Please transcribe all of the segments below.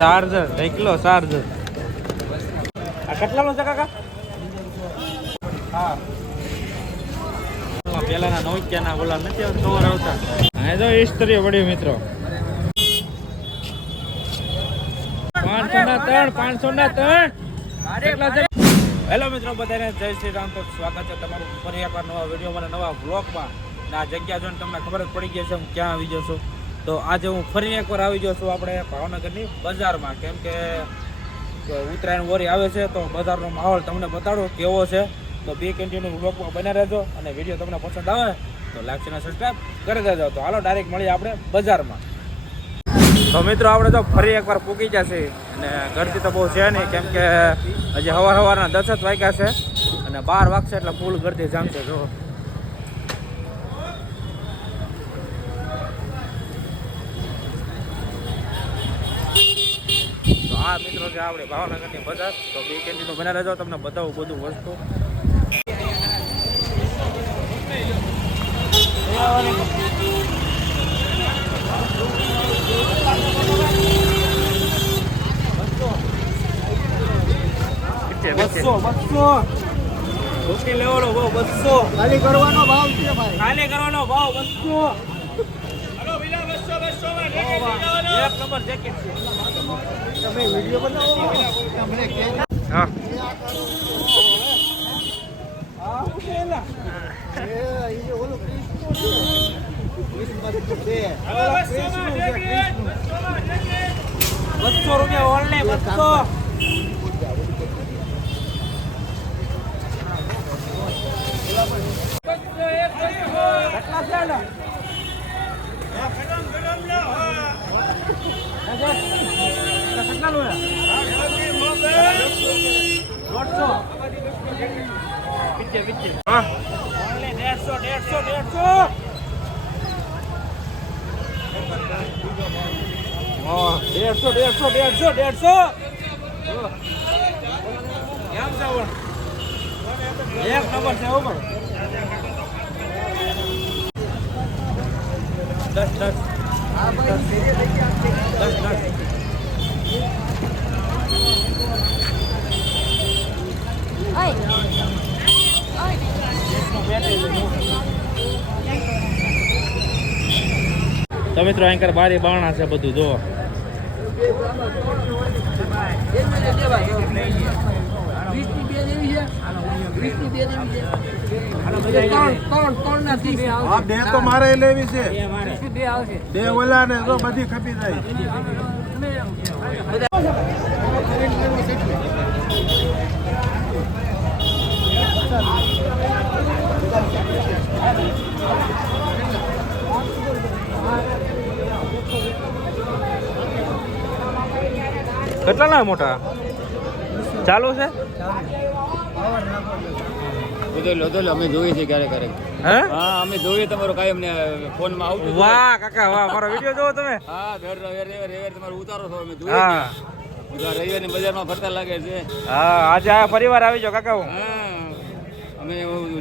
Charger 1 kilo charger આ કેટલાનો છે કાકા? હા પેલાના નોકિયાના બોલા નથી કવર આવતા. હા જો ઇસ્ત્રીઓ પડી મિત્રો 500 હેલો મિત્રો બધાને જય શ્રી રામ. તો સ્વાગત છે તમારું ફરી એકવાર નવા વિડીયોમાં અને નવા વ્લોગમાં. આ જગ્યા જોઈને તમને ખબર જ પડી ગઈ છે હું ક્યાં આવી ગયો છું. તો આજે હું ફરી એકવાર આવી ગયો છું આપણે ભાવનગરની બજારમાં, કેમ કે ઉત્તરાયણ વોરી આવે છે તો બજારનો માહોલ તમને બતાડો કેવો છે. તો બી કન્ટિન્યુ વ્લોગમાં બન્યા રહેજો અને વિડીયો તમને પસંદ આવે તો લાઈક અને સબસ્ક્રાઈબ કરી દેજો. તો હાલો ડાયરેક્ટ મળીએ આપણે બજારમાં. તો મિત્રો આપણે તો ફરી એકવાર પૂકી જશે અને ગળતી તો બહુ છે નહીં, કેમ કે હજી સવારના 10 જ વાગ્યા છે અને 12 વાગશે એટલે ફૂલ ગળતી જામશે. જો તો આ મિત્રો છે આપણે ભાવનગરની બજાર. તો બી કેન્ટીનું બના રહેજો, તમને બતાવું બધું વસ્તુ. લેવાનો ભાવ 200 ખાલી કરવાનો ભાવ છે ભાઈ, ખાલી કરવાનો ભાવ 200. હાલો વિલા 200 માં એક નંબર જેકેટ છે. તમે વિડિયો બનાવો તમને કે હા આ ઉકેલા એ ઓલો ક્રિસ્નો છે છે 200 રૂપિયા ઓનલાઈન 200. એક નંબર છે ઉપર 10 તો મિત્રો અહીં બારી બાણા છે બધું જો. બે તો મારે લેવી છે, બે ઓલા ને તો બધી ખપી જાય. કેટલા ના મોટા ચાલુ છે? અમે જોઈએ છીએ ક્યારેક ક્યારેક. હા અમે જોઈએ તમારો કાયમ ને ફોનમાં આવતું. વાહ કાકા વાહ, મારો વિડિયો જોવો તમે? હા દર રવિવારે તમારો ઉતારો છો અમે જોઈએ. હા રવિવારની બજારમાં ફરતા લાગે છે. હા આજે આ પરિવાર આવી જાવ કાકા. હું હા અમે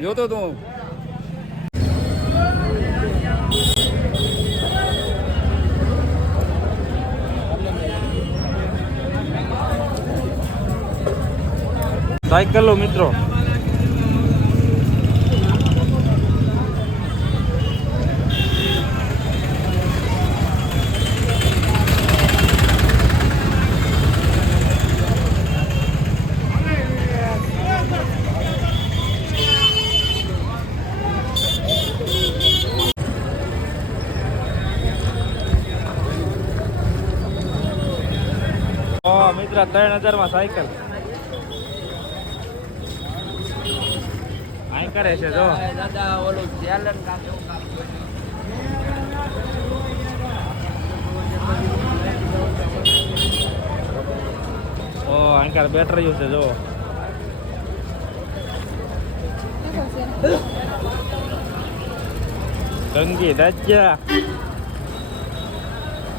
જોતો તો. સાયકલો મિત્રો મિત્ર 3000 માં સાયકલ આઈ કરે છે જો દાદા ઓલું ચેલેન્જ કામ ઓ આઈ બેટરી છે જો. ગંગી દાજ્યા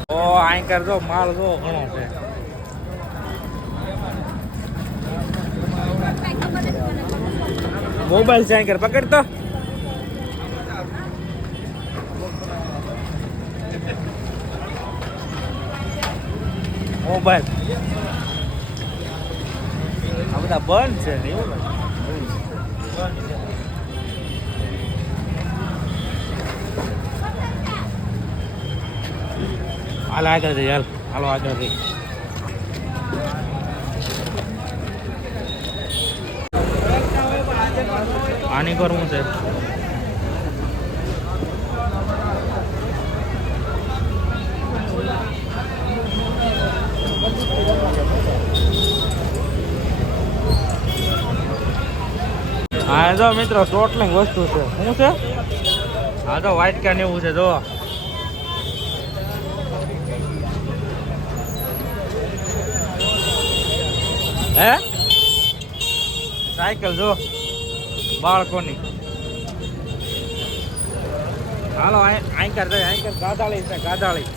ઓ આઈ જો માલ જો ઘણો છે. મોબાઈલ છે કર પકડ તો મોબાઈલ આ બધા બંધ છે ને એવું હાલ આગળ જઈ હાલ હાલો આગળ જઈ આની કરવું છે હા જો મિત્રો સ્ટોટલિંગ વસ્તુ છે શું છે હા તો વ્હાઈટ કેન એવું છે જો હે સાયકલ જો બાળકોની હાલો આંકર જાય આંકર ગાધાળી છે ગાધાળી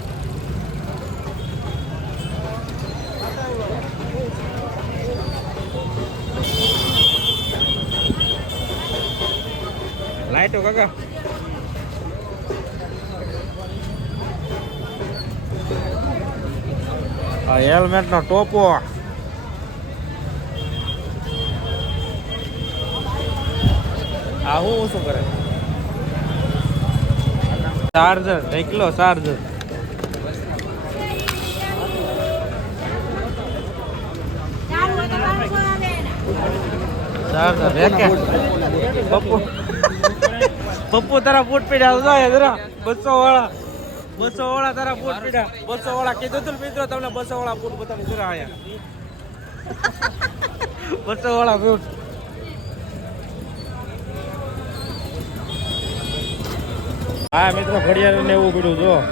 લાઈટો કાકા હેલ્મેટ નો ટોપો આ હું શું કરે ચાર્જર એકલો ચાર્જર ચાર્જર રેકે પપ્પુ પપ્પુ તારા બૂટ પીડ્યા જાય જરા 200 વાળા તારા બૂટ પીડ્યા 200 વાળા કીધું તું મિત્રો તમને 200 વાળા બૂટ બતાવી જરા આયા 200 વાળા બૂટ હા મિત્રો ઘડિયાળ ને એવું પીડ્યું જો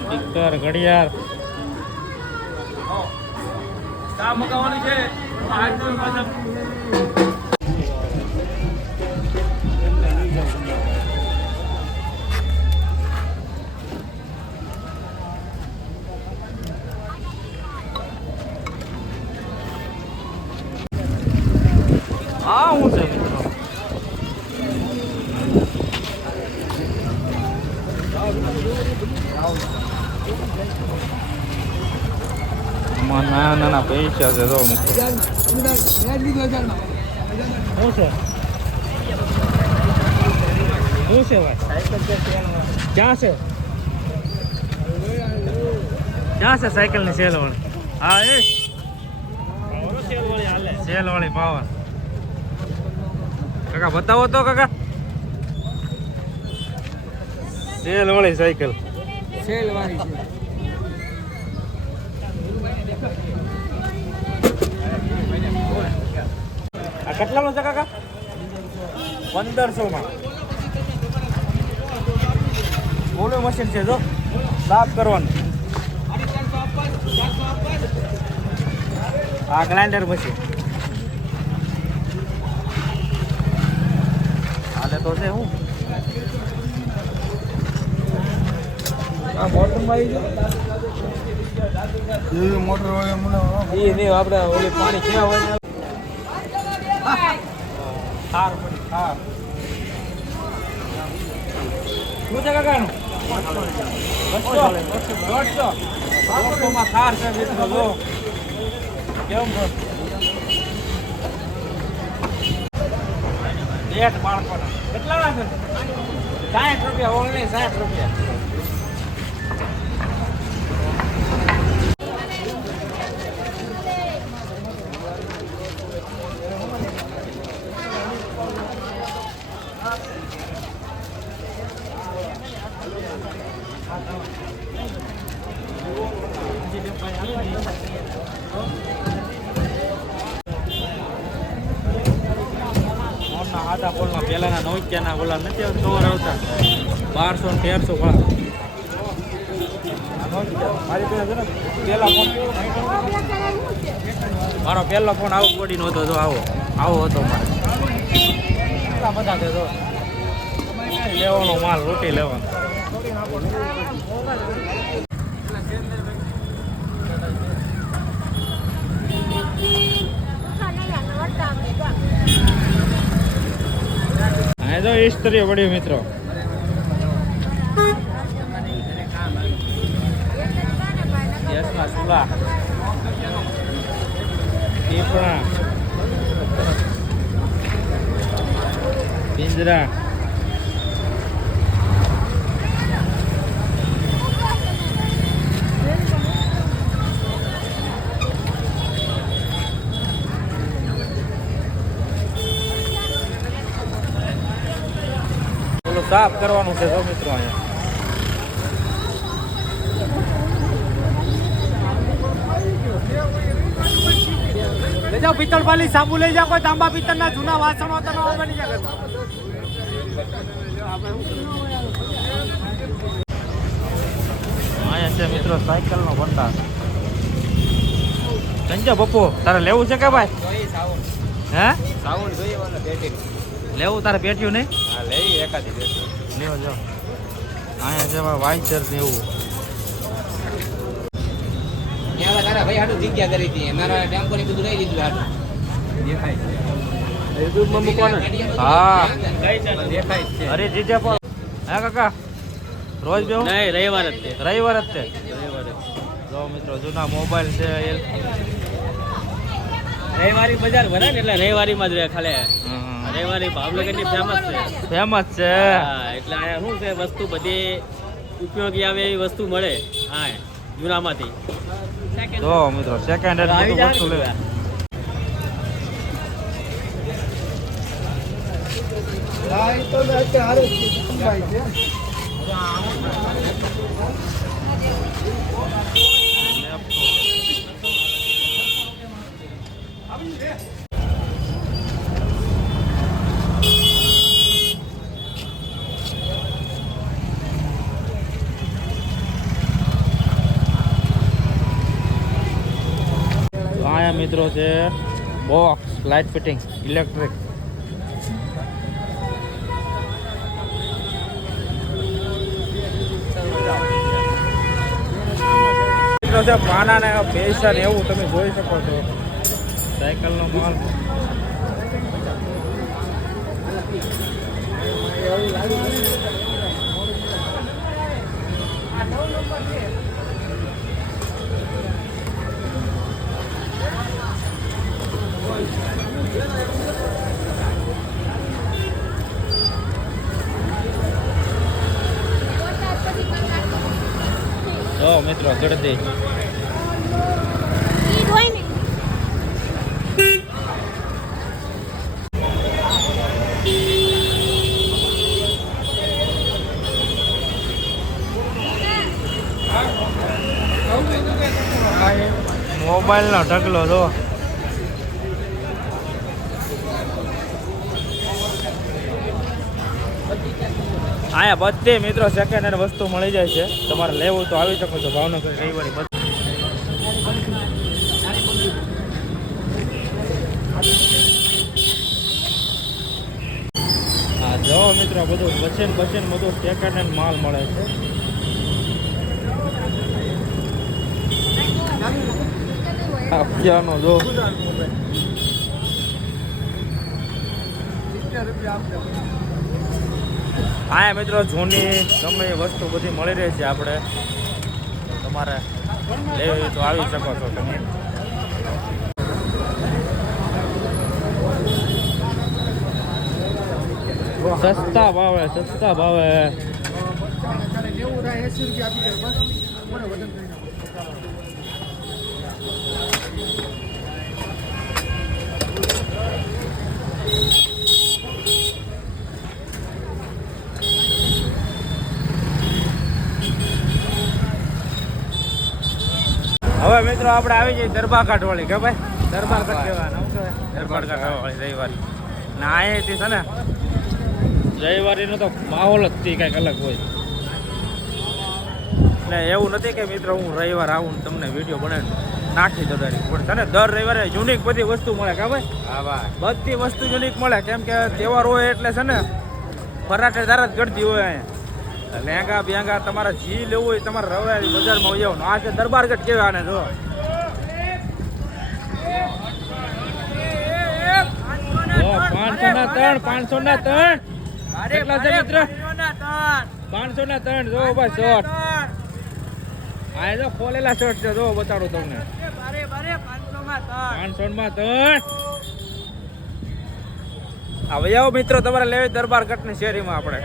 સ્ટીકર ઘડિયાળ કામ મગાવવાની છે હા હું છે મિત્રો નાના નાના પૈસા છે તો મિત્રો શું છે ભાઈ ક્યાં છે સાયકલ ની સેલ વાળી હા એ સેલ વાળી પાવર કાકા બતાવો તો કાકા સેલ વાળી સાયકલ સેલ વાળી છે આ કેટલાનું છે કાકા 1500 માં બોલો મશીન છે જો સાફ કરવાનું આ ગ્રાઇન્ડર મશીન હાલે તો છે હું આ મોટર માં આવી મોટર વાળી મને એ નહીં આપણે ઓલી પાણી કેવા હોય થાર પડી થાર શું છે કાકાનું 200 માં થાર છે મિત્રો જો કેમ છે રેટ બાળકોના કેટલા છે 60 રૂપિયા ઓનલી 60 રૂપિયા આધા બોલમાં પહેલાના નોકિયાના બોલા નથી કવર આવતા 1200 1300 મારો પહેલો ફોન આવો બોડીનો હતો જો આવો હતો મારે એટલા બધા છે જો લેવાનો માલ રોટી લેવાનો અહીંયા જો ઇસ્ત્રીઓ પડ્યું મિત્રો. ગેસના ચૂલા, પીપળા, પિંજરા, સાફ કરવાનું છે જો મિત્રો અહીંયા. લઈ જાઓ પિત્તળ પાલી સાબુ લઈ જાઓ, કોઈ તાંબા પિત્તળના જૂના વાસણો તો નવા બની જાય. અહીંયા છે મિત્રો સાયકલનો ભંડાર. સંજય પપ્પુ તારે લેવું છે કે ભાઈ? હે સાઉન્ડ જોઈએ વાળા બેટરી લેવું તારે પેટ્યું નહીં? હા લઈ એકાદી બેટરી લેવો જાઓ. અહીંયા છે વાઇચર ને એવું. ત્યાં તારા ભાઈ હાટું જગ્યા કરી હતી મારા ટેમ્પો ની બધું લઈ લીધું હાટું દેખાય યુટ્યુબમાં મૂકવાનું હા દેખાય છે અરે જીજે પણ હા કાકા રોજ બેહું? નહીં રવિવાર જ છે રવિવાર જ છે. રવિવાર જો મિત્રો જૂના મોબાઈલ છે. રવિવારી બજાર ભરે ને એટલે રવિવારીમાં જ રહે ખાલી હમ. રવિવારી ભાવનગરની ફેમસ છે ફેમસ છે. હા એટલે અહીંયા શું છે વસ્તુ બધી ઉપયોગી આવે એવી વસ્તુ મળે હા જૂનામાંથી જો મિત્રો સેકન્ડ હેન્ડ બધું વસ્તુ લે. અહીંયા મિત્રો છે બોક્સ લાઇટ ફિટિંગ ઇલેક્ટ્રિક. મિત્રો છે પાના ને પૈસા ને એવું તમે જોઈ શકો છો. સાયકલનો માલ. જો મિત્રો ગળદી મોબાઈલ નો ઢગલો જો. અહીંયા બધી મિત્રો સેકન્ડ હેન્ડ વસ્તુ મળી જાય છે. તમારે લેવું તો આવી શકો છો ભાવનગર રવિવારી. હા જો મિત્રો બધું બચેન બધું સેકન્ડ હેન્ડ માલ મળે છે. આપવાનો જો હા મિત્રો જૂની ગમે એ વસ્તુ બધી મળી રહી છે. આપણે તમારે લેવી તો આવી શકો છો તમે. સસ્તા ભાવે હવે મિત્રો આપણે આવી જઈએ દરબાર કાઠવાળી કે ભાઈ દરબાર કાઠ કહેવાના દરબાર કાઠવાળી રવિવારી ના અહીંયાથી છે ને રવિવારીનો તો માહોલ જ થી કંઈક અલગ હોય ને. એવું નથી કે મિત્રો હું રવિવાર આવું ને તમને વિડીયો બનાવી નાખી દો પણ છે ને દર રવિવારે યુનિક બધી વસ્તુ મળે કે ભાઈ? હા ભાઈ બધી વસ્તુ યુનિક મળે. કેમ કે તહેવાર હોય એટલે છે ને ફરાટે ધાર જ ગળતી હોય અહીંયા. લેંગા બેંગા તમારે જી લેવું હોય તમારે રવિવારે બજારમાં જવાનું. આ છે દરબારગઢ કહેવાય આને જો. 500 ના 3 કેટલા છે મિત્ર? 500 ના 3. જો ભાઈ શોર્ટ. આ જો ખોલેલા શોર્ટ છે. જો બતાડું તમને. 500 માં 3. હવે આવો મિત્રો તમારે લેવી દરબાર કટની શેરીમાં આપણે